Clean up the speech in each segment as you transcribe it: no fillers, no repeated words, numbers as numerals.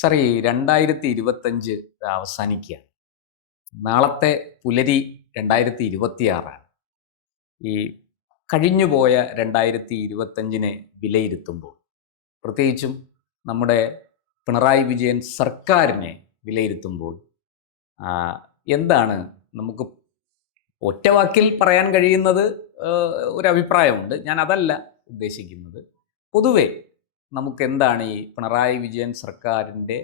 Sir, ഈ 2025 അവസാനിക്കുകയാണ്. നാളത്തെ പുലരി 2026. ഈ കഴിഞ്ഞുപോയ 2025 വിലയിരുത്തുമ്പോൾ, പ്രത്യേകിച്ചും നമ്മുടെ പിണറായി വിജയൻ സർക്കാരിനെ വിലയിരുത്തുമ്പോൾ, എന്താണ് നമുക്ക് ഒറ്റവാക്കിൽ പറയാൻ കഴിയുന്നത്? ഒരു അഭിപ്രായമുണ്ട്, ഞാൻ അതല്ല ഉദ്ദേശിക്കുന്നത്. പൊതുവെ നമുക്ക് എന്താണ് ഈ പിണറായി വിജയൻ സർക്കാരിൻ്റെ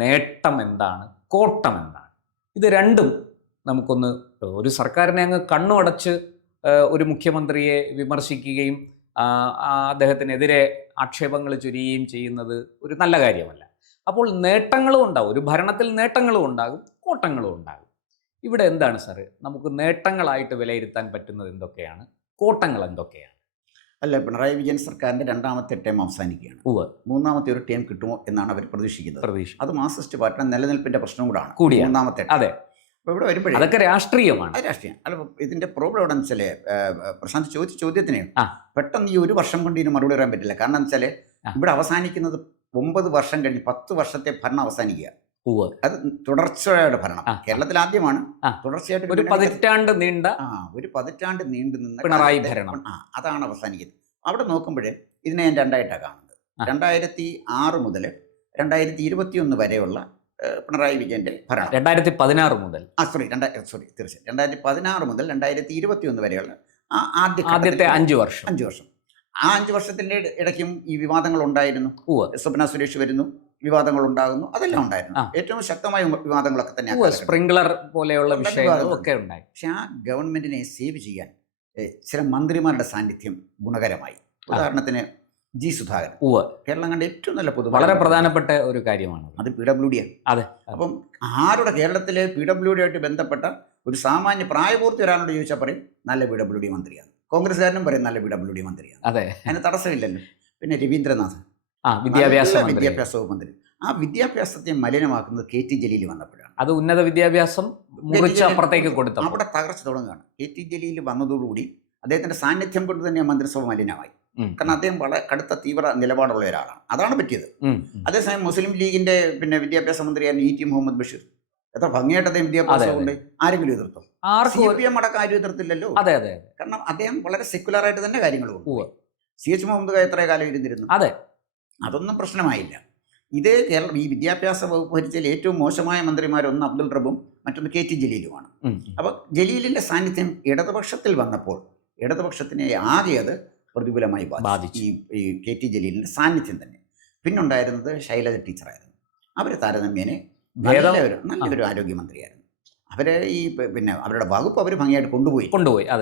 നേട്ടം എന്താണ്, കോട്ടം എന്താണ്? ഇത് രണ്ടും നമുക്കൊന്ന്, ഒരു സർക്കാരിനെ അങ്ങ് കണ്ണുമടച്ച് ഒരു മുഖ്യമന്ത്രിയെ വിമർശിക്കുകയും അദ്ദേഹത്തിനെതിരെ ആക്ഷേപങ്ങൾ ചൊരിയുകയും ചെയ്യുന്നത് ഒരു നല്ല കാര്യമല്ല. അപ്പോൾ നേട്ടങ്ങളും ഉണ്ടാകും, ഒരു ഭരണത്തിൽ നേട്ടങ്ങളും ഉണ്ടാകും, കോട്ടങ്ങളും ഉണ്ടാകും. ഇവിടെ എന്താണ് സാറ് നമുക്ക് നേട്ടങ്ങളായിട്ട് വിലയിരുത്താൻ പറ്റുന്നത് എന്തൊക്കെയാണ്, കോട്ടങ്ങൾ എന്തൊക്കെയാണ്? അല്ല, പിണറായി വിജയൻ സർക്കാരിൻ്റെ രണ്ടാമത്തെ ടേം അവസാനിക്കുകയാണ്. മൂന്നാമത്തെ ഒരു ടേം കിട്ടുമോ എന്നാണ് അവർ പ്രതീക്ഷിക്കുന്നത്. അത് മാർക്സിസ്റ്റ് പാർട്ടിയുടെ നിലനിൽപ്പിന്റെ പ്രശ്നം കൂടാണ് മൂന്നാമത്തെ. അതെ, അപ്പോൾ ഇവിടെ വരുമ്പോഴേ അതൊക്കെ രാഷ്ട്രീയമാണ്. രാഷ്ട്രീയം അല്ല, ഇതിന്റെ പ്രോബ്ലം എവിടെ വെച്ചാൽ, പ്രശാന്ത് ചോദിച്ച ചോദ്യത്തിന് പെട്ടെന്ന് ഈ ഒരു വർഷം കൊണ്ട് ഇതിന് മറുപടി പറയാൻ പറ്റില്ല. കാരണം എന്താ വെച്ചാൽ, ഇവിടെ അവസാനിക്കുന്നത് 9 വർഷം കഴിഞ്ഞ് 10 വർഷത്തെ ഭരണം അവസാനിക്കുക. അത് തുടർച്ചയായിട്ട് ഭരണം കേരളത്തിൽ ആദ്യമാണ്. തുടർച്ചയായിട്ട് ഒരു പതിറ്റാണ്ട് നീണ്ട ഒരു പതിറ്റാണ്ട് നീണ്ടു നിന്ന പിണറായി ഭരണം അതാണ് അവസാനിക്കുന്നത്. അവിടെ നോക്കുമ്പോഴേ ഇതിനെ ഞാൻ രണ്ടായിട്ടാണ് കാണുന്നത്. 2006 മുതൽ 2021 വരെയുള്ള പിണറായി വിജയന്റെ ഭരണം, 2016 മുതൽ തീർച്ചയായും 2016 മുതൽ 2021 വരെയുള്ള ആദ്യത്തെ 5 വർഷം. ആ 5 വർഷത്തിന്റെ ഇടയ്ക്കും ഈ വിവാദങ്ങൾ ഉണ്ടായിരുന്നു. സ്വപ്ന സുരേഷ് വരുന്നു, വിവാദങ്ങൾ ഉണ്ടാകുന്നു, അതെല്ലാം ഉണ്ടായിരുന്നു. ഏറ്റവും ശക്തമായ വിവാദങ്ങളൊക്കെ തന്നെ, സ്പ്രിംഗ്ലർ പോലെയുള്ള വിഷയങ്ങളൊക്കെ ഉണ്ടായി. പക്ഷെ ആ ഗവൺമെന്റിനെ സേവ് ചെയ്യാൻ ചില മന്ത്രിമാരുടെ സാന്നിധ്യം ഗുണകരമായി. ഉദാഹരണത്തിന് ജി സുധാകരൻ, കേരളം കണ്ട ഏറ്റവും നല്ല വളരെ പ്രധാനപ്പെട്ട ഒരു കാര്യമാണ്. അത് PWD ആണ്. അതെ. അപ്പം ആരുടെ കേരളത്തിലെ PWD ആയിട്ട് ബന്ധപ്പെട്ട ഒരു സാമാന്യ പ്രായപൂർത്തി ഒരാളോട് ചോദിച്ചാൽ പറയും നല്ല PWD മന്ത്രിയാണ്. കോൺഗ്രസ്സുകാരനും പറയും നല്ല PWD മന്ത്രിയാണ്. അതെ, അതിന് തടസ്സമില്ലല്ലോ. പിന്നെ രവീന്ദ്രനാഥ്, വിദ്യാഭ്യാസ വകുപ്പ് മന്ത്രി. ആ വിദ്യാഭ്യാസത്തെ മലിനമാക്കുന്നത് KT ജലീൽ വന്നപ്പോഴാണ്. അത് ഉന്നത വിദ്യാഭ്യാസം അപ്പുറത്തേക്ക് കൊടുത്തു. അവിടെ തകർച്ച തുടങ്ങുകയാണ്. KT ജലീൽ വന്നതോടുകൂടി അദ്ദേഹത്തിന്റെ സാന്നിധ്യം കൊണ്ട് തന്നെ മന്ത്രിസഭ മലിനമായി. കാരണം അദ്ദേഹം വളരെ കടുത്ത തീവ്ര നിലപാടുള്ള ഒരാളാണ്. അതാണ് പറ്റിയത്. അതേസമയം മുസ്ലിം ലീഗിന്റെ വിദ്യാഭ്യാസ മന്ത്രിയായിരുന്നു ET മുഹമ്മദ് ബഷീർ. എത്ര ഭംഗിയായിട്ട് അദ്ദേഹം വിദ്യാഭ്യാസം കൊണ്ട് ആരെങ്കിലും എതിർത്തോ? CPM അടക്കം ആരും എതിർത്തില്ലല്ലോ. കാരണം അദ്ദേഹം വളരെ സെക്യുലറായിട്ട് തന്നെ കാര്യങ്ങൾ കൊടുക്കും. CH മുഹമ്മദ് എത്ര കാലം ഇരുന്നിരുന്നു? അതൊന്നും പ്രശ്നമായില്ല. ഇതേ കേരളം ഈ വിദ്യാഭ്യാസ വകുപ്പ് ഭരിച്ചതിൽ ഏറ്റവും മോശമായ മന്ത്രിമാരൊന്ന് അബ്ദുൾ റബ്ബും മറ്റൊന്ന് KT ജലീലുമാണ്. അപ്പോൾ ജലീലിന്റെ സാന്നിധ്യം ഇടതുപക്ഷത്തിൽ വന്നപ്പോൾ ഇടതുപക്ഷത്തിനെ ആകെ അത് പ്രതികൂലമായി ബാധിച്ചു. ഈ KT ജലീലിന്റെ സാന്നിധ്യം തന്നെ. പിന്നുണ്ടായിരുന്നത് ശൈലജ ടീച്ചറായിരുന്നു. അവർ താരതമ്യേനെ നല്ലൊരു ആരോഗ്യമന്ത്രിയായിരുന്നു. അവരെ അവരുടെ വകുപ്പ് അവർ ഭംഗിയായിട്ട് കൊണ്ടുപോയി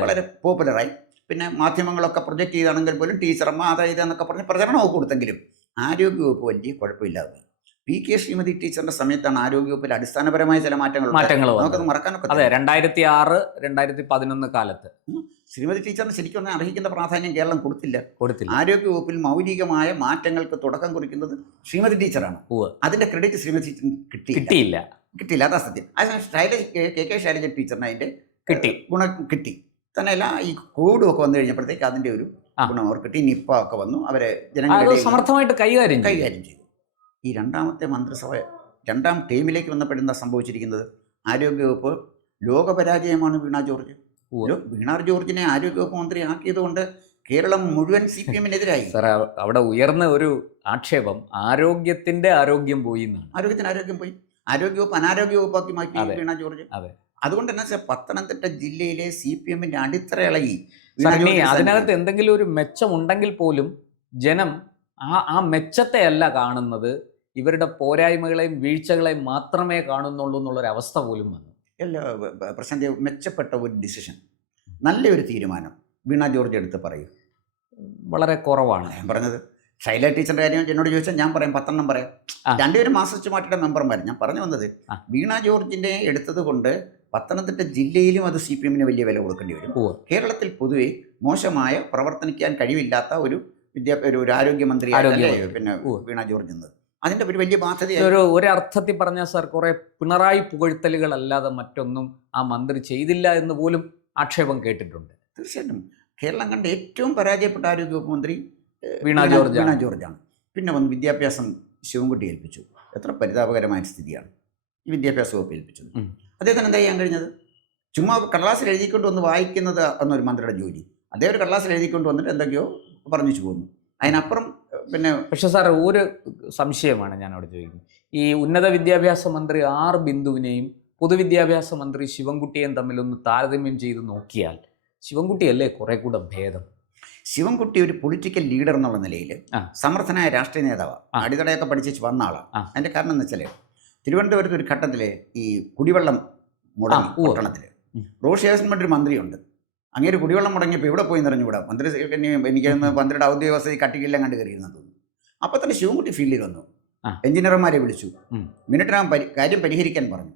വളരെ പോപ്പുലറായി. പിന്നെ മാധ്യമങ്ങളൊക്കെ പ്രൊജക്റ്റ് ചെയ്താണെങ്കിൽ പോലും ടീച്ചറമ്മ അതായത് എന്നൊക്കെ പറഞ്ഞ് പ്രചരണമൊക്കെ കൊടുത്തെങ്കിലും ആരോഗ്യവകുപ്പ് വലിയ കുഴപ്പമില്ലാതെ പോയി. PK ശ്രീമതി ടീച്ചറിന്റെ സമയത്താണ് ആരോഗ്യവകുപ്പിൽ അടിസ്ഥാനപരമായ ചില മാറ്റങ്ങൾ നമുക്കത് മറക്കാനൊക്കെ. 2006-2011 കാലത്ത് ശ്രീമതി ടീച്ചറിന് ശരിക്കും അർഹിക്കുന്ന പ്രാധാന്യം കേരളം കൊടുത്തില്ല. ആരോഗ്യവകുപ്പിൽ മൗലികമായ മാറ്റങ്ങൾക്ക് തുടക്കം കുറിക്കുന്നത് ശ്രീമതി ടീച്ചറാണ്. അതിന്റെ ക്രെഡിറ്റ് ശ്രീമതി ടീച്ചറിന് കിട്ടിയില്ല. അതാ സത്യം. KK ശൈലജ ടീച്ചറിന് അതിന്റെ ഗുണം കിട്ടി. തന്നെയല്ല, ഈ കോവിഡൊക്കെ വന്നു കഴിഞ്ഞപ്പോഴത്തേക്ക് അതിന്റെ ഒരു ഗുണം അവർ കിട്ടി. നിപ്പ ഒക്കെ വന്നു, അവരെ ജനങ്ങളെ സമർത്ഥമായിട്ട് കൈകാര്യം ചെയ്തു. ഈ രണ്ടാമത്തെ മന്ത്രിസഭ രണ്ടാം ടീമിലേക്ക് വന്നപ്പോഴെന്താ സംഭവിച്ചിരിക്കുന്നത്? ആരോഗ്യവകുപ്പ് ലോകപരാജയമാണ്. വീണ ജോർജിനെ ആരോഗ്യവകുപ്പ് മന്ത്രി ആക്കിയത് കൊണ്ട് കേരളം മുഴുവൻ CPM-നെതിരായി. അവിടെ ഉയർന്ന ഒരു ആക്ഷേപം ആരോഗ്യത്തിന്റെ ആരോഗ്യം പോയി. ആരോഗ്യത്തിന് ആരോഗ്യം പോയി. ആരോഗ്യവകുപ്പ് അനാരോഗ്യവകുപ്പാക്കി മാറ്റി വീണ ജോർജ്. അതുകൊണ്ട് തന്നെ പത്തനംതിട്ട ജില്ലയിലെ CPM-ന്റെ അടിത്തറ ഇളകി. അതിനകത്ത് എന്തെങ്കിലും ഒരു മെച്ചമുണ്ടെങ്കിൽ പോലും ജനം ആ മെച്ചത്തെ അല്ല കാണുന്നത്, ഇവരുടെ പോരായ്മകളെയും വീഴ്ചകളെയും മാത്രമേ കാണുന്നുള്ളൂ എന്നുള്ളൊരവസ്ഥ പോലും വന്നു. പ്രശാന്ത്, മെച്ചപ്പെട്ട ഒരു ഡിസിഷൻ, നല്ലൊരു തീരുമാനം വീണ ജോർജ് എടുത്ത് പറയും വളരെ കുറവാണ്. ഞാൻ പറഞ്ഞത് ശൈല ടീച്ചറിന്റെ കാര്യം എന്നോട് ചോദിച്ചാൽ ഞാൻ പറയാം, 10 എണ്ണം പറയാം. രണ്ടുപേരും മാർക്സിസ്റ്റ് പാർട്ടിയുടെ മെമ്പർമാർ. ഞാൻ പറഞ്ഞു വന്നത്, വീണ ജോർജിനെ എടുത്തത് കൊണ്ട് പത്തനംതിട്ട ജില്ലയിലും അത് CPM-ന് വലിയ വില കൊടുക്കേണ്ടി വരും. കേരളത്തിൽ പൊതുവെ മോശമായ പ്രവർത്തിക്കാൻ കഴിവില്ലാത്ത ഒരു ആരോഗ്യമന്ത്രി പിന്നെ വീണ ജോർജ് എന്നത് അതിന്റെ ഒരു വലിയ ബാധ്യതയാണ്. ഒരർത്ഥത്തിൽ പറഞ്ഞാൽ സാർ, കുറെ പിണറായി പുകഴ്ത്തലുകൾ അല്ലാതെ മറ്റൊന്നും ആ മന്ത്രി ചെയ്തില്ല എന്ന് പോലും ആക്ഷേപം കേട്ടിട്ടുണ്ട്. തീർച്ചയായിട്ടും കേരളം കണ്ട ഏറ്റവും പരാജയപ്പെട്ട ആരോഗ്യവകുപ്പ് മന്ത്രി വീണ ജോർജാണ്. പിന്നെ വന്ന് വിദ്യാഭ്യാസം ശിവൻകുട്ടി ഏൽപ്പിച്ചു. എത്ര പരിതാപകരമായ സ്ഥിതിയാണ് ഈ വിദ്യാഭ്യാസ വകുപ്പ് ഏൽപ്പിച്ചത്. ഉം. അദ്ദേഹത്തിന് എന്താ ചെയ്യാൻ കഴിഞ്ഞത്? ചുമ്മാ കടലാസിൽ എഴുതിക്കൊണ്ട് വന്ന് വായിക്കുന്നത് എന്നൊരു മന്ത്രിയുടെ ജോലി. അദ്ദേഹം ഒരു കടലാസിൽ എഴുതിക്കൊണ്ട് വന്നിട്ട് എന്തൊക്കെയോ പറഞ്ഞു പോകുന്നു. അതിനപ്പുറം പിന്നെ പക്ഷെ സാർ ഒരു സംശയമാണ് ഞാൻ അവിടെ ചോദിക്കുന്നത്. ഈ ഉന്നത വിദ്യാഭ്യാസ മന്ത്രി ആർ ബിന്ദുവിനെയും പൊതുവിദ്യാഭ്യാസ മന്ത്രി ശിവൻകുട്ടിയെയും തമ്മിലൊന്ന് താരതമ്യം ചെയ്ത് നോക്കിയാൽ ശിവൻകുട്ടിയല്ലേ കുറെ കൂടെ ഭേദം? ശിവൻകുട്ടി ഒരു പൊളിറ്റിക്കൽ ലീഡർ എന്നുള്ള നിലയിൽ ആ. സമർത്ഥനായ രാഷ്ട്രീയ നേതാവാണ്. ആ. അടിത്തടയൊക്കെ പഠിച്ചു വന്ന ആളാണ്. ആ. അതിൻ്റെ കാരണം എന്ന് വെച്ചാൽ തിരുവനന്തപുരത്ത് ഒരു ഘട്ടത്തിൽ ഈ കുടിവെള്ളം മുടങ്ങി ഉവ്വ്. പട്ടണത്തിൽ. ഉം. റോഷി ഹേസൻമെൻ്റ് ഒരു മന്ത്രിയുണ്ട്. അങ്ങേര് കുടിവെള്ളം മുടങ്ങിയപ്പോൾ ഇവിടെ പോയി നിറഞ്ഞുകൂടാ. മന്ത്രി എനിക്ക് മന്ത്രിയുടെ ഔദ്യോഗിക വസതി കട്ടിക്കെല്ലാം കണ്ട് കയറിയിരുന്നത് തോന്നുന്നു. അപ്പോൾ തന്നെ ശിവൻകുട്ടി ഫീൽഡിൽ വന്നു. ആ. എഞ്ചിനീയർമാരെ വിളിച്ചു. ഉം. മിനിറ്റിനകം കാര്യം പരിഹരിക്കാൻ പറഞ്ഞു.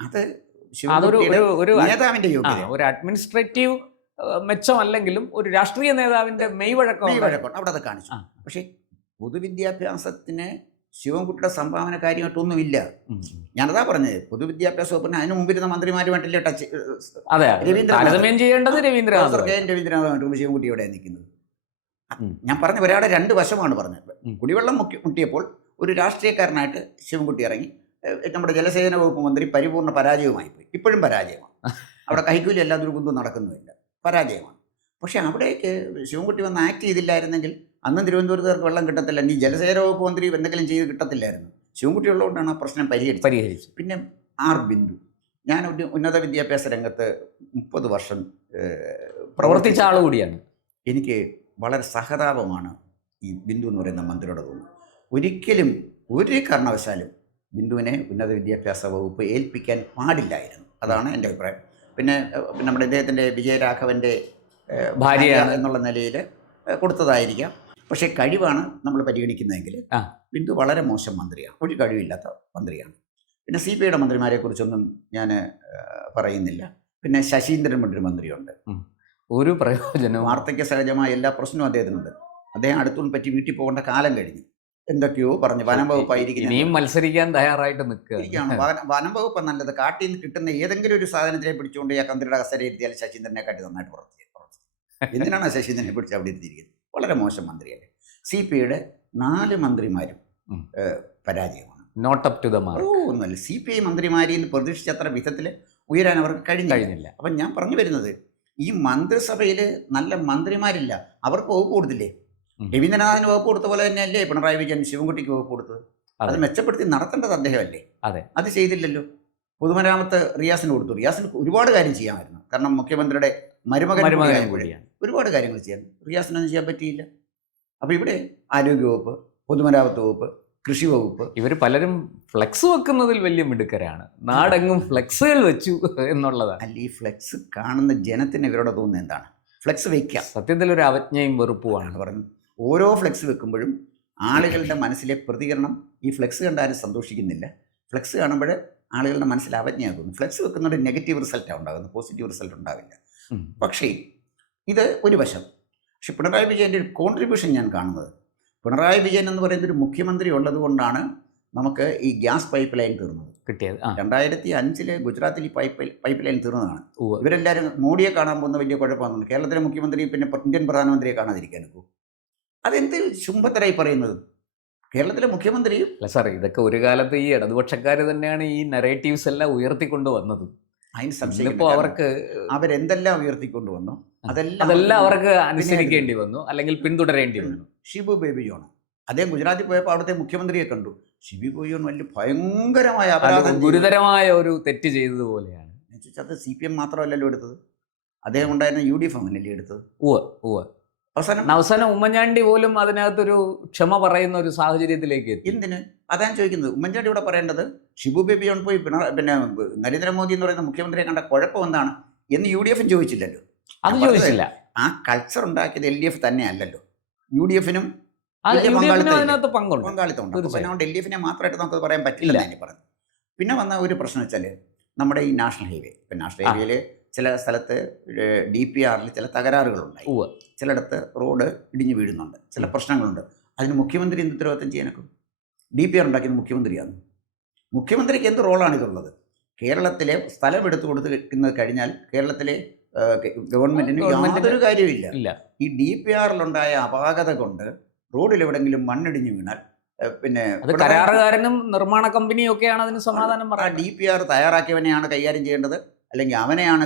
അത് അതൊരു ശിവൻകുട്ടിയുടെ ഒരു നേതാവിൻ്റെ യോഗ്യത. ഒരു അഡ്മിനിസ്ട്രേറ്റീവ് മെച്ചമല്ലെങ്കിലും ഒരു രാഷ്ട്രീയ നേതാവിന്റെ മെയ്വഴക്കം വഴക്കം അവിടെ അത് കാണിച്ചു. ആ. പക്ഷേ പൊതുവിദ്യാഭ്യാസത്തിന് ശിവൻകുട്ടിയുടെ സംഭാവന കാര്യമായിട്ടൊന്നുമില്ല. ഉം. ഞാനതാ പറഞ്ഞത്, പൊതുവിദ്യാഭ്യാസ വകുപ്പിന് അതിന് മുമ്പിരുന്ന മന്ത്രിമാരുമായിട്ടില്ല ടച്ച്. അതെ, രവീന്ദ്രനാഥ്. താരതമ്യം ചെയ്യേണ്ടത് പ്രൊഫസർ രവീന്ദ്രനാഥ്. കെ എൻ രവീന്ദ്രനാഥുമായിട്ട് ശിവൻകുട്ടി എവിടെ നിൽക്കുന്നത്? ഉം. ഞാൻ പറഞ്ഞ ഒരാളുടെ രണ്ട് വശമാണ് പറഞ്ഞത്. ഉം. കുടിവെള്ളം മുട്ടിയപ്പോൾ ഒരു രാഷ്ട്രീയക്കാരനായിട്ട് ശിവൻകുട്ടി ഇറങ്ങി. നമ്മുടെ ജലസേചന വകുപ്പ് മന്ത്രി പരിപൂർണ്ണ പരാജയമായി പോയി. ഇപ്പോഴും പരാജയമാണ്. അവിടെ കൈക്കൂലി എല്ലാ ദുർഗന്ധവും നടക്കുന്നുമില്ല, പരാജയമാണ്. പക്ഷേ അവിടേക്ക് ശിവൻകുട്ടി വന്ന് ആക്ട് ചെയ്തില്ലായിരുന്നെങ്കിൽ അന്നും തിരുവനന്തപുരത്തുകാർക്ക് വെള്ളം കിട്ടത്തില്ല. ഈ ജലസേചന വകുപ്പ് മന്ത്രി എന്തെങ്കിലും ചെയ്ത് കിട്ടത്തില്ലായിരുന്നു. ശിവൻകുട്ടി ഉള്ളതുകൊണ്ടാണ് ആ പ്രശ്നം പരിഹരിച്ചത്. പിന്നെ ആർ ബിന്ദു, ഞാൻ ഒരു ഉന്നത വിദ്യാഭ്യാസ രംഗത്ത് 30 വർഷം പ്രവർത്തിച്ച ആൾ കൂടിയാണ്. എനിക്ക് വളരെ സഹതാപമാണ് ഈ ബിന്ദു എന്ന് പറയുന്ന മന്ത്രിയോട് തോന്നുന്നത്. ഒരിക്കലും ഒരു കാരണവശാലും ബിന്ദുവിനെ ഉന്നത വിദ്യാഭ്യാസ വകുപ്പ് ഏൽപ്പിക്കാൻ പാടില്ലായിരുന്നു. അതാണ് എൻ്റെ അഭിപ്രായം. പിന്നെ നമ്മുടെ ഇദ്ദേഹത്തിൻ്റെ വിജയരാഘവൻ്റെ ഭാര്യ എന്നുള്ള നിലയിൽ കൊടുത്തതായിരിക്കാം. പക്ഷേ കഴിവാണ് നമ്മൾ പരിഗണിക്കുന്നതെങ്കിൽ ബിന്ദു വളരെ മോശം മന്ത്രിയാണ്, ഒരു കഴിവില്ലാത്ത മന്ത്രിയാണ്. പിന്നെ CPIയുടെ മന്ത്രിമാരെക്കുറിച്ചൊന്നും ഞാൻ പറയുന്നില്ല. പിന്നെ ശശീന്ദ്രൻ ഒരു മന്ത്രിയുണ്ട്. ഒരു പ്രയോജനം, വാർദ്ധക്യ സഹജമായ എല്ലാ പ്രശ്നവും അദ്ദേഹത്തിനുണ്ട്. അദ്ദേഹം അടുത്തും പറ്റി വീട്ടിൽ പോകേണ്ട കാലം കഴിഞ്ഞു. എന്തൊക്കെയോ പറഞ്ഞു വനം വകുപ്പായിരിക്കും ഇനിയും മത്സരിക്കാൻ തയ്യാറായിട്ട് നിൽക്കുകയാണ്. വനം വകുപ്പ് നല്ലത്. കാട്ടിൽ നിന്ന് കിട്ടുന്ന ഏതെങ്കിലും ഒരു സാധനത്തിനെ പിടിച്ചുകൊണ്ട് ആ കന്ത്രിയുടെ കസേര ഇരുത്തിയാൽ ശശീന്ദ്രനെ കാട്ടി നന്നായിട്ട് പ്രവർത്തിക്കും. എന്തിനാണ് ശശീന്ദ്രനെ പിടിച്ച് അവിടെ ഇരുത്തിയിരിക്കുന്നത്? വളരെ മോശം മന്ത്രിയല്ലേ. CPIയുടെ 4 മന്ത്രിമാരും പരാജയമാണ്. Not up to the mark. ഒന്നുമല്ല. CPI മന്ത്രിമാരിൽ നിന്ന് പ്രതീക്ഷിച്ചത്ര വിധത്തിൽ ഉയരാൻ അവർക്ക് കഴിഞ്ഞില്ല. അപ്പം ഞാൻ പറഞ്ഞു വരുന്നത്, ഈ മന്ത്രിസഭയിൽ നല്ല മന്ത്രിമാരില്ല. അവർക്ക് വകുപ്പ് കൊടുത്തില്ലേ? രവീന്ദ്രനാഥിന് വകുപ്പ് കൊടുത്ത പോലെ തന്നെയല്ലേ പിണറായി വിജയൻ ശിവൻകുട്ടിക്ക് വകുപ്പ് കൊടുത്തത്? അത് മെച്ചപ്പെടുത്തി നടത്തേണ്ടത് അദ്ദേഹമല്ലേ? അത് ചെയ്തില്ലല്ലോ. പൊതുമരാമത്ത് റിയാസിന് കൊടുത്തു. റിയാസിന് ഒരുപാട് കാര്യം ചെയ്യാമായിരുന്നു. കാരണം മുഖ്യമന്ത്രിയുടെ മരുമകൻ കൂടിയാണ്. ഒരുപാട് കാര്യങ്ങൾ ചെയ്യാൻ റിയാസിനൊന്നും ചെയ്യാൻ പറ്റിയില്ല. അപ്പോൾ ഇവിടെ ആരോഗ്യവകുപ്പ്, പൊതുമരാമത്ത് വകുപ്പ്, കൃഷി വകുപ്പ്, ഇവർ പലരും ഫ്ലെക്സ് വെക്കുന്നതിൽ വലിയ മിടുക്കരാണ്. നാടെങ്ങും ഫ്ലെക്സുകൾ വെച്ചു എന്നുള്ളതാണ്. അല്ല, ഈ ഫ്ലെക്സ് കാണുന്ന ജനത്തിന് ഇവരോട് തോന്നുന്നത് എന്താണ്? ഫ്ലെക്സ് വയ്ക്കാം. സത്യത്തിൽ ഒരു അവജ്ഞയും വെറുപ്പുമാണ് പറഞ്ഞത്. ഓരോ ഫ്ലെക്സ് വെക്കുമ്പോഴും ആളുകളുടെ മനസ്സിലെ പ്രതികരണം ഈ ഫ്ലെക്സ് കണ്ടാലും സന്തോഷിക്കുന്നില്ല. ഫ്ലെക്സ് കാണുമ്പോൾ ആളുകളുടെ മനസ്സിൽ അവജ്ഞയാകുന്നു. ഫ്ലെക്സ് വെക്കുന്നതുകൊണ്ട് നെഗറ്റീവ് റിസൾട്ടാണ് ഉണ്ടാകുന്നത്, പോസിറ്റീവ് റിസൾട്ട് ഉണ്ടാവില്ല. പക്ഷേ ഇത് ഒരു വശം. പക്ഷെ പിണറായി വിജയൻ്റെ ഒരു കോൺട്രിബ്യൂഷൻ ഞാൻ കാണുന്നത്, പിണറായി വിജയൻ എന്ന് പറയുന്ന ഒരു മുഖ്യമന്ത്രി ഉള്ളത് കൊണ്ടാണ് നമുക്ക് ഈ ഗ്യാസ് പൈപ്പ് ലൈൻ തീർന്നത് കിട്ടിയത്. 2005 ഗുജറാത്തിൽ ഈ പൈപ്പ് ലൈൻ തീർന്നതാണ്. ഇവരെല്ലാവരും മോഡിയെ കാണാൻ പോകുന്ന വലിയ കുഴപ്പമാണെന്ന്. കേരളത്തിലെ മുഖ്യമന്ത്രി പിന്നെ ഇന്ത്യൻ പ്രധാനമന്ത്രിയെ കാണാതിരിക്കാൻ ഒക്കൂ? അതെന്ത് ശുംഭത്തരായി പറയുന്നത്? കേരളത്തിലെ മുഖ്യമന്ത്രി അല്ല സാർ, ഇതൊക്കെ ഒരു കാലത്ത് ഈ ഇടതുപക്ഷക്കാർ തന്നെയാണ് ഈ നറേറ്റീവ്സ് എല്ലാം ഉയർത്തിക്കൊണ്ടു വന്നത്. അതിന് സംശയം. ഇപ്പോൾ അവർക്ക് അവരെന്തെല്ലാം ഉയർത്തിക്കൊണ്ടുവന്നു അതെല്ലാം അവർക്ക് അനുസരിക്കേണ്ടി വന്നു, അല്ലെങ്കിൽ പിന്തുടരേണ്ടി വന്നു. ഷിബു ബേബി ജോൺ, അദ്ദേഹം ഗുജറാത്തിൽ പോയപ്പോൾ അവിടുത്തെ മുഖ്യമന്ത്രിയെ കണ്ടു. ഷിബു ബേബി ജോൺ വലിയ ഭയങ്കരമായ അപരാധം, ഗുരുതരമായ ഒരു തെറ്റ് ചെയ്തതുപോലെയാണ്. അത് CPM മാത്രമല്ലല്ലോ എടുത്തത്, അദ്ദേഹം ഉണ്ടായിരുന്ന UDF അങ്ങനല്ലേ എടുത്തത്. അവസാനം ഉമ്മൻചാണ്ടി പോലും അതിനകത്തൊരു ക്ഷമ പറയുന്ന ഒരു സാഹചര്യത്തിലേക്ക് എത്തി. എന്തിന്? അതാണ് ചോദിക്കുന്നത്. ഉമ്മൻചാണ്ടി ഇവിടെ പറയേണ്ടത് ഷിബു ബേബി ജോൺ പോയി പിന്നെ നരേന്ദ്രമോദി എന്ന് പറയുന്ന മുഖ്യമന്ത്രിയെ കണ്ട കുഴപ്പം എന്താണ് എന്ന് UDF ചോദിച്ചില്ലല്ലോ. അത് ചോദിച്ചില്ല. ആ കൾച്ചർ ഉണ്ടാക്കിയത് LDF തന്നെ അല്ലല്ലോ. UDFനും അതിനകത്ത് പങ്കാളിത്തം ഉണ്ട്. അതുകൊണ്ട് LDFനെ മാത്രമായിട്ട് നമുക്ക് പറയാൻ പറ്റില്ല എന്ന് പറഞ്ഞു. പിന്നെ വന്ന ഒരു പ്രശ്നം വെച്ചാൽ നമ്മുടെ ഈ നാഷണൽ ഹൈവേ, ഇപ്പം നാഷണൽ ഹൈവേയിൽ ചില സ്ഥലത്ത് DPRൽ ചില തകരാറുകളുണ്ടായി. ചിലയിടത്ത് റോഡ് ഇടിഞ്ഞു വീഴുന്നുണ്ട്, ചില പ്രശ്നങ്ങളുണ്ട്. അതിന് മുഖ്യമന്ത്രി എന്ത് ഉത്തരവാദിത്തം ചെയ്യാനൊക്കെ? DPR ഉണ്ടാക്കിയത് മുഖ്യമന്ത്രിയാണ്. മുഖ്യമന്ത്രിക്ക് എന്ത് റോളാണ് ഇതുള്ളത്? കേരളത്തിലെ സ്ഥലം എടുത്തു കൊടുക്കുന്നത് കഴിഞ്ഞാൽ കേരളത്തിലെ ഗവൺമെൻറ്റിന് യാതൊരു കാര്യമില്ല. ഈ DPRലുണ്ടായ അപാകത കൊണ്ട് റോഡിൽ എവിടെയെങ്കിലും മണ്ണിടിഞ്ഞു വീണാൽ പിന്നെ അത് കരാറുകാരനും നിർമ്മാണ കമ്പനിയും ഒക്കെയാണ് അതിന് സമാധാനം ആ പറയുന്നത്. DPR തയ്യാറാക്കിയവനെയാണ് കൈകാര്യം ചെയ്യേണ്ടത്, അല്ലെങ്കിൽ അവനെയാണ്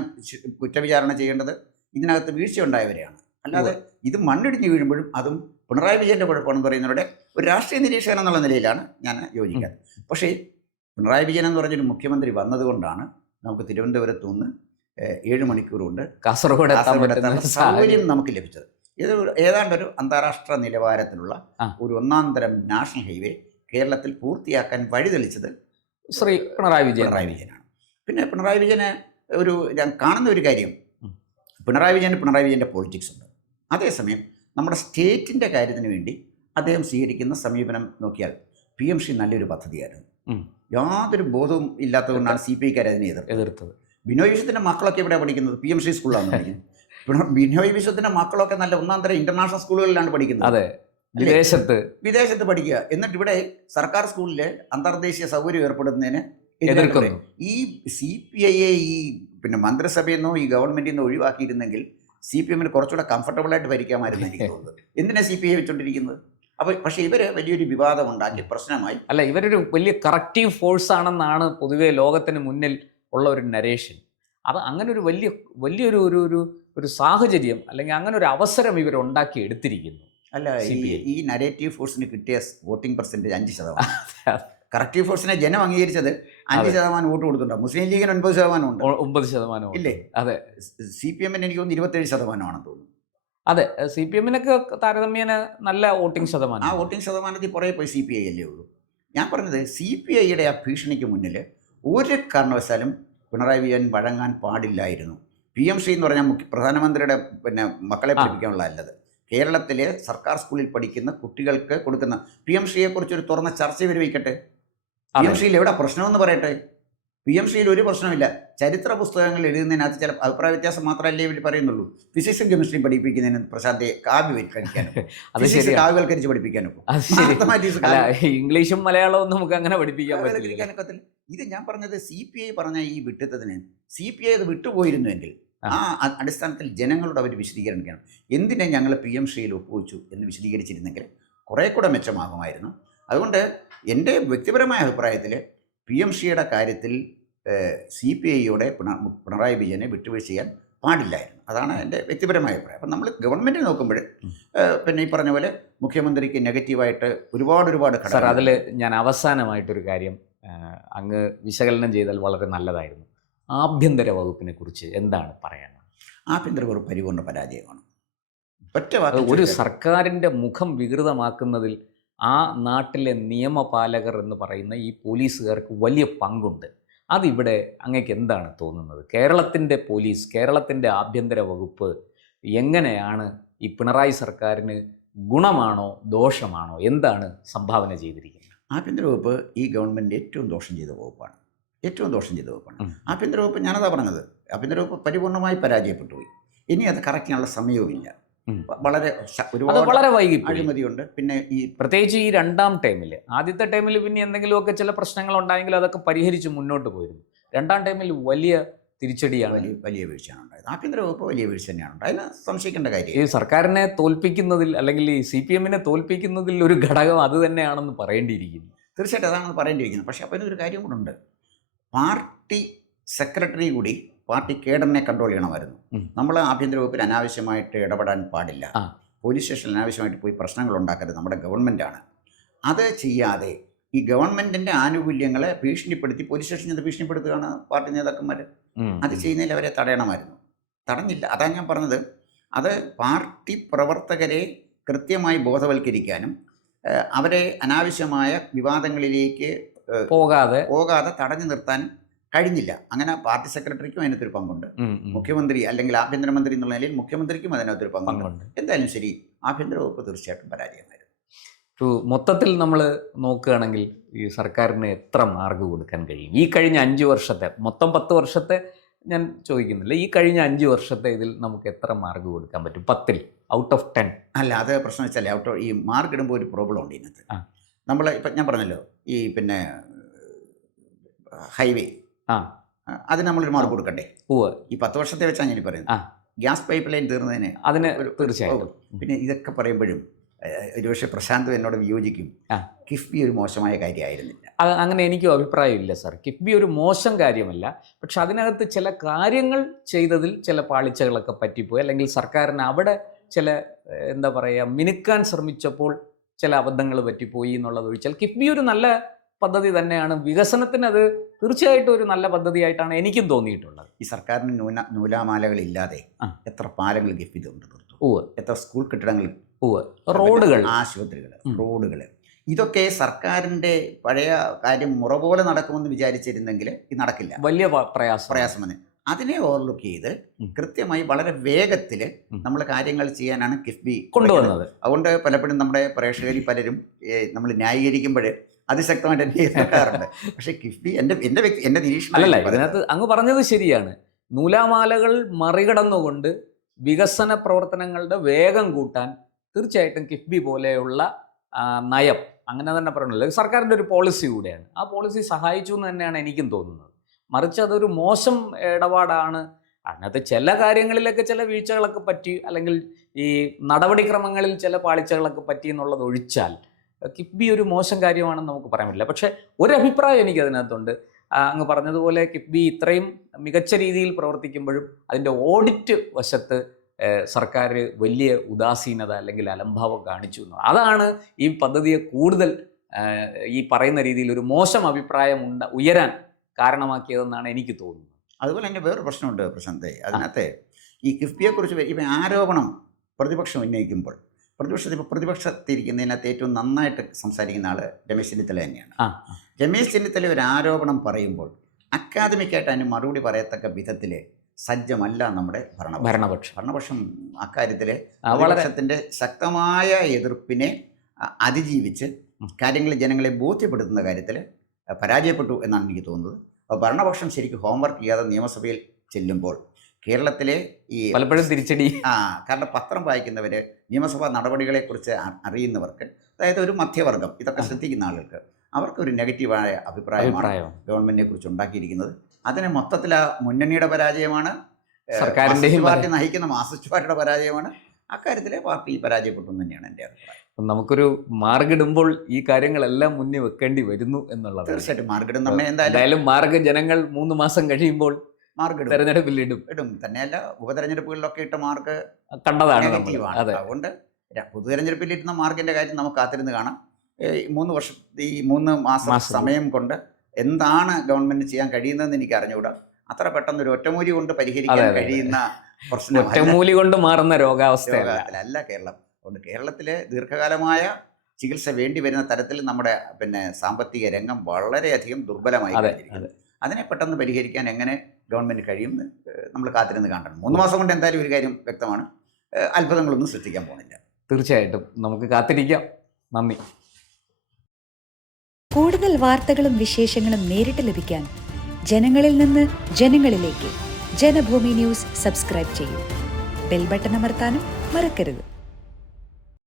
കുറ്റവിചാരണ ചെയ്യേണ്ടത്. ഇതിനകത്ത് വീഴ്ച ഉണ്ടായവരെയാണ്. അല്ലാതെ ഇത് മണ്ണിടിഞ്ഞ് വീഴുമ്പോഴും അതും പിണറായി വിജയൻ്റെ കുഴപ്പമാണെന്ന് പറയുന്നവരുടെ ഒരു രാഷ്ട്രീയ നിരീക്ഷകൻ എന്നുള്ള നിലയിലാണ് ഞാൻ യോജിക്കാറ്. പക്ഷേ പിണറായി വിജയൻ എന്ന് പറഞ്ഞൊരു മുഖ്യമന്ത്രി വന്നതുകൊണ്ടാണ് നമുക്ക് തിരുവനന്തപുരത്ത് നിന്ന് 7 മണിക്കൂർ കൊണ്ട് കാസർഗോഡ് എത്താൻ പറ്റുന്ന സൗകര്യം സാഹചര്യം. നമുക്ക് ലഭിച്ചത്. ഇത് ഏതാണ്ടൊരു അന്താരാഷ്ട്ര നിലവാരത്തിലുള്ള ആ. ഒരു ഒന്നാന്തരം നാഷണൽ ഹൈവേ കേരളത്തിൽ പൂർത്തിയാക്കാൻ വഴിതെളിച്ചത് ശ്രീ പിണറായി വിജയൻ. പിണറായി വിജയനാണ്. പിന്നെ പിണറായി വിജയനെ ഞാൻ കാണുന്ന ഒരു കാര്യം, പിണറായി വിജയൻ്റെ പൊളിറ്റിക്സ് ഉണ്ട്. അതേസമയം നമ്മുടെ സ്റ്റേറ്റിൻ്റെ കാര്യത്തിന് വേണ്ടി അദ്ദേഹം സ്വീകരിക്കുന്ന സമീപനം നോക്കിയാൽ PMC നല്ലൊരു പദ്ധതിയായിരുന്നു. യാതൊരു ബോധവും ഇല്ലാത്തതുകൊണ്ടാണ് CPIക്കാർ അതിനെ എതിർത്തത്. ബിനോയ് വിശ്വത്തിൻ്റെ മക്കളൊക്കെ ഇവിടെ പഠിക്കുന്നത് PMC സ്കൂളിലാണ് പഠിക്കുന്നത്. ബിനോയ് വിശ്വത്തിൻ്റെ മക്കളൊക്കെ നല്ല ഒന്നാന്തരം ഇന്റർനാഷണൽ സ്കൂളുകളിലാണ് പഠിക്കുന്നത്. അതെ, വിദേശത്ത് പഠിക്കുക. എന്നിട്ട് ഇവിടെ സർക്കാർ സ്കൂളിൽ അന്തർദേശീയ സൗകര്യം ഏർപ്പെടുന്നതിന് എതിർക്കുന്നു. ഈ CPI ഈ പിന്നെ മന്ത്രിസഭയിൽ നിന്നോ ഈ ഗവൺമെന്റിൽ നിന്നോ ഒഴിവാക്കിയിരുന്നെങ്കിൽ CPM കുറച്ചുകൂടെ കംഫർട്ടബിൾ ആയിട്ട് ഭരിക്കാമായിരുന്നു എനിക്ക് തോന്നുന്നത്. എന്തിനാ CPI വെച്ചോണ്ടിരിക്കുന്നത്? അപ്പോൾ പക്ഷേ ഇവര് വലിയൊരു വിവാദം ഉണ്ടാക്കി പ്രശ്നമായി. അല്ല, ഇവരൊരു വലിയ കറക്റ്റീവ് ഫോഴ്സ് ആണെന്നാണ് പൊതുവെ ലോകത്തിന് മുന്നിൽ ഉള്ള ഒരു നരേഷൻ. അത് അങ്ങനെ ഒരു വലിയൊരു ഒരു സാഹചര്യം അല്ലെങ്കിൽ അങ്ങനെ ഒരു അവസരം ഇവർ ഉണ്ടാക്കി എടുത്തിരിക്കുന്നു. അല്ല, ഈ നരേറ്റീവ് ഫോഴ്സിന് കിട്ടിയ വോട്ടിംഗ് പെർസെൻറ്റേജ് 5%. കറക്റ്റീവ് ഫോഴ്സിനെ ജനം അംഗീകരിച്ചത് 5% വോട്ട് കൊടുത്തിട്ടുണ്ട്. മുസ്ലിം ലീഗിന് 9% ഉണ്ട്. 9% ഇല്ലേ? അതെ. CPM എനിക്ക് തോന്നുന്നു 27%ആണെന്ന് തോന്നുന്നു. അതെ, CPM-നൊക്കെ താരതമ്യേന നല്ല വോട്ടിംഗ് ശതമാനം. ആ വോട്ടിംഗ് ശതമാനത്തിൽ പുറകെ പോയി CPI അല്ലേ ഉള്ളൂ. ഞാൻ പറഞ്ഞത് CPIയുടെ ആ ഭീഷണിക്ക് മുന്നിൽ ഒരു കാരണവശാലും പിണറായി വിജയൻ വഴങ്ങാൻ പാടില്ലായിരുന്നു. PMC എന്ന് പറഞ്ഞാൽ പ്രധാനമന്ത്രിയുടെ പിന്നെ മക്കളെ പഠിപ്പിക്കാനുള്ള അല്ലത്. കേരളത്തിലെ സർക്കാർ സ്കൂളിൽ പഠിക്കുന്ന കുട്ടികൾക്ക് കൊടുക്കുന്ന PMCയെ കുറിച്ചൊരു തുറന്ന ചർച്ച ഇവർ വയ്ക്കട്ടെ. PMCയിൽ എവിടെ പ്രശ്നമെന്ന് പറയട്ടെ. PMCയിൽ ഒരു പ്രശ്നമില്ല. ചരിത്ര പുസ്തകങ്ങൾ എഴുതുന്നതിനകത്ത് ചില അഭിപ്രായ വ്യത്യാസം മാത്രമല്ലേ ഇവർ പറയുന്നുള്ളൂ. ഫിസിക്സും കെമിസ്ട്രിയും പഠിപ്പിക്കുന്നതിന് പ്രശാന്തെ കാവ്യവൽക്കരിക്കാനും കാവ്യവൽക്കരിച്ച് പഠിപ്പിക്കാനും ഇംഗ്ലീഷും മലയാളവും നമുക്ക് അങ്ങനെ പഠിപ്പിക്കാൻ. ഇത് ഞാൻ പറഞ്ഞത് CPI പറഞ്ഞ ഈ വിട്ടിത്തതിന് CPI അത് വിട്ടുപോയിരുന്നുവെങ്കിൽ ആ അടിസ്ഥാനത്തിൽ ജനങ്ങളോട് അവർ വിശദീകരിക്കണം. എന്തിനെ ഞങ്ങൾ PMCയിൽ ഒപ്പുവെച്ചു എന്ന് വിശദീകരിച്ചിരുന്നെങ്കിൽ കുറേ കൂടെ മെച്ചമാകുമായിരുന്നു. അതുകൊണ്ട് എൻ്റെ വ്യക്തിപരമായ അഭിപ്രായത്തിൽ PMCയുടെ കാര്യത്തിൽ CPIയോടെ പിണറായി വിജയനെ വിട്ടുവീഴ്ച ചെയ്യാൻ പാടില്ലായിരുന്നു. അതാണ് എൻ്റെ വ്യക്തിപരമായ അഭിപ്രായം. അപ്പം നമ്മൾ ഗവൺമെൻറ് നോക്കുമ്പോൾ പിന്നെ ഈ പറഞ്ഞ പോലെ മുഖ്യമന്ത്രിക്ക് നെഗറ്റീവായിട്ട് ഒരുപാട് സാർ, അതിൽ ഞാൻ അവസാനമായിട്ടൊരു കാര്യം അങ്ങ് വിശകലനം ചെയ്താൽ വളരെ നല്ലതായിരുന്നു. ആഭ്യന്തര വകുപ്പിനെ കുറിച്ച് എന്താണ് പറയാനുള്ളത്? ആഭ്യന്തര വകുപ്പ് പരിപൂർണ്ണ പരാജയമാണ്. ഒരു സർക്കാരിൻ്റെ മുഖം വികൃതമാക്കുന്നതിൽ ആ നാട്ടിലെ നിയമപാലകർ എന്ന് പറയുന്ന ഈ പോലീസുകാർക്ക് വലിയ പങ്കുണ്ട്. അതിവിടെ അങ്ങേക്ക് എന്താണ് തോന്നുന്നത്? കേരളത്തിൻ്റെ പോലീസ്, കേരളത്തിൻ്റെ ആഭ്യന്തര വകുപ്പ് എങ്ങനെയാണ് ഈ പിണറായി സർക്കാരിന് ഗുണമാണോ ദോഷമാണോ, എന്താണ് സംഭാവന ചെയ്തിരിക്കുന്നത്? ആഭ്യന്തര വകുപ്പ് ഈ ഗവൺമെൻറ് ഏറ്റവും ദോഷം ചെയ്ത വകുപ്പാണ്. ആഭ്യന്തര വകുപ്പ് ഞാനതാ പറഞ്ഞത്. ആഭ്യന്തര വകുപ്പ് പരിപൂർണമായി പരാജയപ്പെട്ടു പോയി. ഇനി അത് കറക്റ്റ് ചെയ്യാനുള്ള സമയവുമില്ല. വളരെ വൈകി അഴിമതിയുണ്ട്. പിന്നെ ഈ പ്രത്യേകിച്ച് ഈ രണ്ടാം ടൈമിൽ, ആദ്യത്തെ ടൈമിൽ പിന്നെ എന്തെങ്കിലുമൊക്കെ ചില പ്രശ്നങ്ങൾ ഉണ്ടായെങ്കിലും അതൊക്കെ പരിഹരിച്ച് മുന്നോട്ട് പോയിരുന്നു. രണ്ടാം ടൈമിൽ വലിയ തിരിച്ചടിയാണ്, വലിയ വീഴ്ചയാണ് ഉണ്ടായത്. ആഭ്യന്തര വകുപ്പ് വലിയ വീഴ്ച തന്നെയാണ് ഉണ്ടായത്. അതിന് സംശയിക്കേണ്ട കാര്യം. ഈ സർക്കാരിനെ തോൽപ്പിക്കുന്നതിൽ അല്ലെങ്കിൽ ഈ CPM-നെ തോൽപ്പിക്കുന്നതിൽ ഒരു ഘടകം അത് തന്നെയാണെന്ന് പറയേണ്ടിയിരിക്കുന്നു. തീർച്ചയായിട്ടും അതാണ് പറയേണ്ടിയിരിക്കുന്നത്. പക്ഷേ അപ്പോൾ ഇതിനൊരു കാര്യം കൂടെ ഉണ്ട്. പാർട്ടി സെക്രട്ടറി കൂടി പാർട്ടി കേഡറിനെ കൺട്രോൾ ചെയ്യണമായിരുന്നു. നമ്മൾ ആഭ്യന്തര വകുപ്പിൽ അനാവശ്യമായിട്ട് ഇടപെടാൻ പാടില്ല. പോലീസ് സ്റ്റേഷനിൽ അനാവശ്യമായിട്ട് പോയി പ്രശ്നങ്ങൾ ഉണ്ടാക്കരുത്. നമ്മുടെ ഗവൺമെൻറ്റാണ്. അത് ചെയ്യാതെ ഈ ഗവൺമെൻറ്റിൻ്റെ ആനുകൂല്യങ്ങളെ ഭീഷണിപ്പെടുത്തി പോലീസ് സ്റ്റേഷനിൽ നിന്ന് ഭീഷണിപ്പെടുത്തുകയാണ് പാർട്ടി നേതാക്കന്മാർ. അത് ചെയ്യുന്നതിൽ അവരെ തടയണമായിരുന്നു. തടഞ്ഞില്ല. അതാണ് ഞാൻ പറഞ്ഞത്. അത് പാർട്ടി പ്രവർത്തകരെ കൃത്യമായി ബോധവൽക്കരിക്കാനും അവരെ അനാവശ്യമായ വിവാദങ്ങളിലേക്ക് പോകാതെ തടഞ്ഞു നിർത്താൻ കഴിഞ്ഞില്ല. അങ്ങനെ പാർട്ടി സെക്രട്ടറിക്കും അതിനകത്തൊരു പങ്കുണ്ട്. മുഖ്യമന്ത്രി അല്ലെങ്കിൽ ആഭ്യന്തരമന്ത്രി എന്നുള്ള നിലയിൽ മുഖ്യമന്ത്രിക്കും അതിനകത്തൊരു പങ്കുണ്ട്. എന്തായാലും ശരി, ആഭ്യന്തര വകുപ്പ് തീർച്ചയായിട്ടും പരാജയമായിരുന്നു. മൊത്തത്തിൽ നമ്മൾ നോക്കുകയാണെങ്കിൽ ഈ സർക്കാരിന് എത്ര മാർക്ക് കൊടുക്കാൻ കഴിയും? ഈ കഴിഞ്ഞ 5 വർഷത്തെ, മൊത്തം 10 വർഷത്തെ ഞാൻ ചോദിക്കുന്നില്ല, ഈ കഴിഞ്ഞ 5 വർഷത്തെ ഇതിൽ നമുക്ക് എത്ര മാർക്ക് കൊടുക്കാൻ പറ്റും 10ൽ ഔട്ട് ഓഫ് 10? അല്ല, അത് പ്രശ്നം വെച്ചാൽ ഈ മാർക്ക് ഇടുമ്പോൾ ഒരു പ്രോബ്ലം ഉണ്ട് ഇതിനകത്ത്. നമ്മൾ ഇപ്പം ഞാൻ പറഞ്ഞല്ലോ, ഈ പിന്നെ ഹൈവേ അതിന് നമ്മളൊരു മാർക്ക് കൊടുക്കണ്ടേ? ഈ 10 വർഷത്തെ വെച്ചാണ് ഞാൻ പറയുന്നത്. ഗ്യാസ് പൈപ്പ് ലൈൻ തീർന്നതിന് അതിന് തീർച്ചയായിട്ടും. പിന്നെ ഇതൊക്കെ പറയുമ്പോഴും ഒരുപക്ഷെ പ്രശാന്ത് എന്നോട് വിയോജിക്കും, ആ. കിഫ്ബി ഒരു മോശമായ കാര്യമായിരുന്നില്ല. അങ്ങനെ എനിക്കും അഭിപ്രായമില്ല സാർ. കിഫ്ബി ഒരു മോശം കാര്യമല്ല. പക്ഷെ അതിനകത്ത് ചില കാര്യങ്ങൾ ചെയ്തതിൽ ചില പാളിച്ചകളൊക്കെ പറ്റിപ്പോയി, അല്ലെങ്കിൽ സർക്കാരിന് അവിടെ ചില എന്താ പറയുക മിനുക്കാൻ ശ്രമിച്ചപ്പോൾ ചില അബദ്ധങ്ങൾ പറ്റിപ്പോയി എന്നുള്ളത് ഒഴിച്ചാൽ കിഫ്ബി ഒരു നല്ല പദ്ധതി തന്നെയാണ്. വികസനത്തിന് അത് തീർച്ചയായിട്ടും ഒരു നല്ല പദ്ധതിയായിട്ടാണ് എനിക്കും തോന്നിയിട്ടുള്ളത്. ഈ സർക്കാരിന് നൂലാമാലകളില്ലാതെ എത്ര പാലങ്ങൾ കിഫ്ബി തീർത്തു, എത്ര സ്കൂൾ കെട്ടിടങ്ങൾ, റോഡുകൾ, ആശുപത്രികൾ, റോഡുകൾ, ഇതൊക്കെ സർക്കാരിൻ്റെ പഴയ കാര്യം മുറ പോലെ നടക്കുമെന്ന് വിചാരിച്ചിരുന്നെങ്കിൽ ഇത് നടക്കില്ല. വലിയ പ്രയാസം വന്ന് അതിനെ ഓവർലുക്ക് ചെയ്ത് കൃത്യമായി വളരെ വേഗത്തിൽ നമ്മൾ കാര്യങ്ങൾ ചെയ്യാനാണ് കിഫ്ബി കൊണ്ടുവന്നത്. അതുകൊണ്ട് പലപ്പോഴും നമ്മുടെ പ്രേക്ഷകരിൽ പലരും നമ്മൾ ന്യായീകരിക്കുമ്പോൾ അതിശക്തമായിട്ട് എന്നെ എതിർക്കാറുണ്ട്. പക്ഷേ കിഫ്ബി എൻ്റെ നിരീക്ഷണം അല്ലല്ല, ഇതിനകത്ത് അങ്ങ് പറഞ്ഞത് ശരിയാണ്. നൂലാമാലകൾ മറികടന്നുകൊണ്ട് വികസന പ്രവർത്തനങ്ങളുടെ വേഗം കൂട്ടാൻ തീർച്ചയായിട്ടും കിഫ്ബി പോലെയുള്ള നയം, അങ്ങനെ തന്നെ പറയുന്നത് സർക്കാരിൻ്റെ ഒരു പോളിസി കൂടെയാണ്. ആ പോളിസി സഹായിച്ചു എന്ന് തന്നെയാണ് എനിക്കും തോന്നുന്നത്. മറിച്ച് അതൊരു മോശം ഇടപാടാണ്. അതിനകത്ത് ചില കാര്യങ്ങളിലൊക്കെ ചില വീഴ്ചകളൊക്കെ പറ്റി, അല്ലെങ്കിൽ ഈ നടപടിക്രമങ്ങളിൽ ചില പാളിച്ചകളൊക്കെ പറ്റി എന്നുള്ളത് ഒഴിച്ചാൽ കിഫ്ബി ഒരു മോശം കാര്യമാണെന്ന് നമുക്ക് പറയാൻ പറ്റില്ല. പക്ഷേ ഒരു അഭിപ്രായം എനിക്കതിനകത്തുണ്ട്. അങ്ങ് പറഞ്ഞതുപോലെ കിഫ്ബി ഇത്രയും മികച്ച രീതിയിൽ പ്രവർത്തിക്കുമ്പോഴും അതിൻ്റെ ഓഡിറ്റ് വശത്ത് സർക്കാർ വലിയ ഉദാസീനത അല്ലെങ്കിൽ അലംഭാവം കാണിച്ചു എന്നുള്ളത്. അതാണ് ഈ പദ്ധതിയെ കൂടുതൽ ഈ പറയുന്ന രീതിയിൽ ഒരു മോശം അഭിപ്രായം ഉയരാൻ കാരണമാക്കിയതെന്നാണ് എനിക്ക് തോന്നുന്നത്. അതുപോലെ തന്നെ വേറൊരു പ്രശ്നമുണ്ട് പ്രശാന്തേ. അതിനകത്ത് ഈ കിഫ്ബിയെക്കുറിച്ച് ഇപ്പം ആരോപണം പ്രതിപക്ഷം ഉന്നയിക്കുമ്പോൾ പ്രതിപക്ഷത്തിരിക്കുന്നതിനകത്ത് ഏറ്റവും നന്നായിട്ട് സംസാരിക്കുന്ന ആൾ രമേശ് ചെന്നിത്തല തന്നെയാണ്. രമേശ് ചെന്നിത്തല ഒരു ആരോപണം പറയുമ്പോൾ അക്കാദമിക്കായിട്ട് അതിന് മറുപടി പറയത്തക്ക വിധത്തിൽ സജ്ജമല്ല നമ്മുടെ ഭരണപക്ഷം. അക്കാര്യത്തിൽ പ്രതിപക്ഷത്തിൻ്റെ ശക്തമായ എതിർപ്പിനെ അതിജീവിച്ച് കാര്യങ്ങൾ ജനങ്ങളെ ബോധ്യപ്പെടുത്തുന്ന കാര്യത്തിൽ പരാജയപ്പെട്ടു എന്നാണ് എനിക്ക് തോന്നുന്നത്. അപ്പോൾ ഭരണപക്ഷം ശരിക്കും ഹോംവർക്ക് ചെയ്യാതെ നിയമസഭയിൽ ചെല്ലുമ്പോൾ കേരളത്തിലെ ഈ പലപ്പോഴും തിരിച്ചടി, കാരണം പത്രം വായിക്കുന്നവർ, നിയമസഭാ നടപടികളെക്കുറിച്ച് അറിയുന്നവർക്ക്, അതായത് ഒരു മധ്യവർഗം, ഇതൊക്കെ ശ്രദ്ധിക്കുന്ന ആളുകൾക്ക് അവർക്കൊരു നെഗറ്റീവായ അഭിപ്രായമാണ് ഗവൺമെൻറ്റിനെ കുറിച്ച് ഉണ്ടാക്കിയിരിക്കുന്നത്. അതിന് മൊത്തത്തിൽ ആ മുന്നണിയുടെ പരാജയമാണ്, സർക്കാരിൻ്റെയും പാർട്ടി നയിക്കുന്ന മാർക്സിസ്റ്റ് പാർട്ടിയുടെ പരാജയമാണ്. അക്കാര്യത്തിലെ പാർട്ടി പരാജയപ്പെട്ടു എന്ന് തന്നെയാണ് എൻ്റെ അഭിപ്രായം. നമുക്കൊരു മാർഗിടുമ്പോൾ ഈ കാര്യങ്ങളെല്ലാം മുന്നിൽ വെക്കേണ്ടി വരുന്നു എന്നുള്ളത്. തീർച്ചയായിട്ടും മാർഗിടും. എന്തായാലും മാർഗ് ജനങ്ങൾ 3 മാസം കഴിയുമ്പോൾ തെരഞ്ഞെടുപ്പിൽ ഇടും. തന്നെയല്ല, ഉപതെരഞ്ഞെടുപ്പുകളിലൊക്കെ ഇട്ട മാർക്ക് കണ്ടതാണ്. അതുകൊണ്ട് പൊതുതെരഞ്ഞെടുപ്പിൽ ഇടുന്ന മാർക്കിൻ്റെ കാര്യം നമുക്ക് കാത്തിരുന്ന് കാണാം. 3 മാസം സമയം കൊണ്ട് എന്താണ് ഗവൺമെന്റ് ചെയ്യാൻ കഴിയുന്നതെന്ന് എനിക്ക് അറിഞ്ഞുകൂടാ. അത്ര പെട്ടെന്ന് ഒരു ഒറ്റമൂലി കൊണ്ട് പരിഹരിക്കാൻ കഴിയുന്ന പ്രശ്നം, ഒറ്റമൂലി കൊണ്ട് മാറുന്ന രോഗാവസ്ഥയല്ല കേരളം. അതുകൊണ്ട് കേരളത്തിലെ ദീർഘകാലമായ ചികിത്സ വേണ്ടി വരുന്ന തരത്തിൽ നമ്മുടെ സാമ്പത്തിക രംഗം വളരെയധികം ദുർബലമായി കഴിഞ്ഞിരിക്കുന്നു. അതിനെ പെട്ടെന്ന് പരിഹരിക്കാൻ എങ്ങനെ ഗവൺമെന്റ് കഴിയുമെന്ന് നമ്മൾ കാത്തിരുന്ന് കാണണം. 3 മാസം കൊണ്ട് എന്തായാലും ഒരു കാര്യം വ്യക്തമാണ്, അത്ഭുതങ്ങളൊന്നും സൃഷ്ടിക്കാൻ പോകുന്നില്ല. തീർച്ചയായിട്ടും നമുക്ക് കാത്തിരിക്കാം. നന്ദി. കൂടുതൽ വാർത്തകളും വിശേഷങ്ങളും നേരിട്ട് ലഭിക്കാൻ ജനങ്ങളിൽ നിന്ന് ജനങ്ങളിലേക്ക് ജനഭൂമി ന്യൂസ് സബ്സ്ക്രൈബ് ചെയ്യൂ. ബെൽ ബട്ടൺ അമർത്താനും മറക്കരുത്.